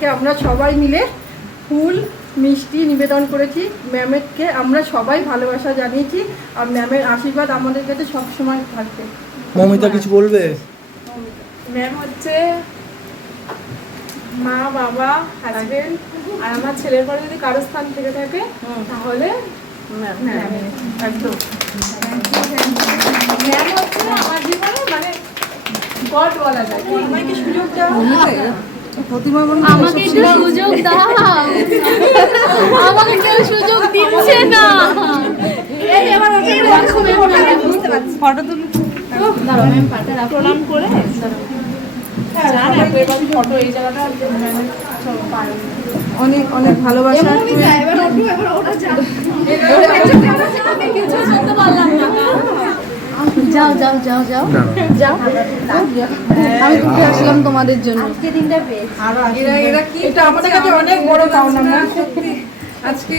আজকে আমরা সবাই মিলে ফুল মিষ্টি নিবেদন করেছি ম্যামকে। আমরা সবাই ভালোবাসা জানিয়েছি আর ম্যামের আশীর্বাদ আমাদের কাছে সবসময় থাকবে। মমিতা কিছু বলবে? ম্যাম হচ্ছে মা, বাবা, হাজবেন্ড আর আমার ছেলের পরে যদি কারো স্থান থেকে থাকে তাহলে একদম ম্যাম হচ্ছে আমার জীবনে মানে গড বলা যায়। আমাকে সুযোগ দেওয়া প্রতিমা আমাকে একটু সুযোগ দাও, আমাকে কেউ সুযোগ দিচ্ছে না। ফটো তুলি প্রণাম করে ফটো এই জায়গাটা অনেক অনেক ভালোবাসা। যাও যাও যাও যাও যাও, আমি ঘুরতে আসলাম তোমাদের জন্য। আজকে দিনটা বেশ এরা কি এটা আমাদের কাছে অনেক বড় পাওনা না সত্যি। আজকে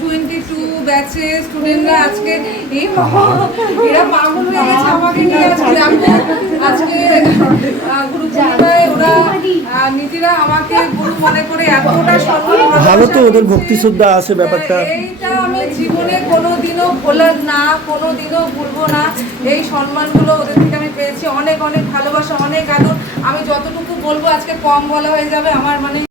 22 ব্যাচে স্টুডেন্টরা আজকে এই এরা পাগল হয়ে গেছে আমাকে নিয়ে। আজকে গুরু পূর্ণিমায় ওরা নীতিরা আমাকে গুরু মনে করে এতটা সম্মান। ভালো তো, ওদের ভক্তি শ্রদ্ধা আছে ব্যাপারটা। এইটা আমি জীবনে কোনোদিনও ভোলার না, কোনোদিনও ভুলবো না। এই সম্মানগুলো ওদের থেকে আমি পেয়েছি, অনেক অনেক ভালোবাসা, অনেক আদর। আমি যতটুকু বলবো আজকে কম বলা হয়ে যাবে আমার, মানে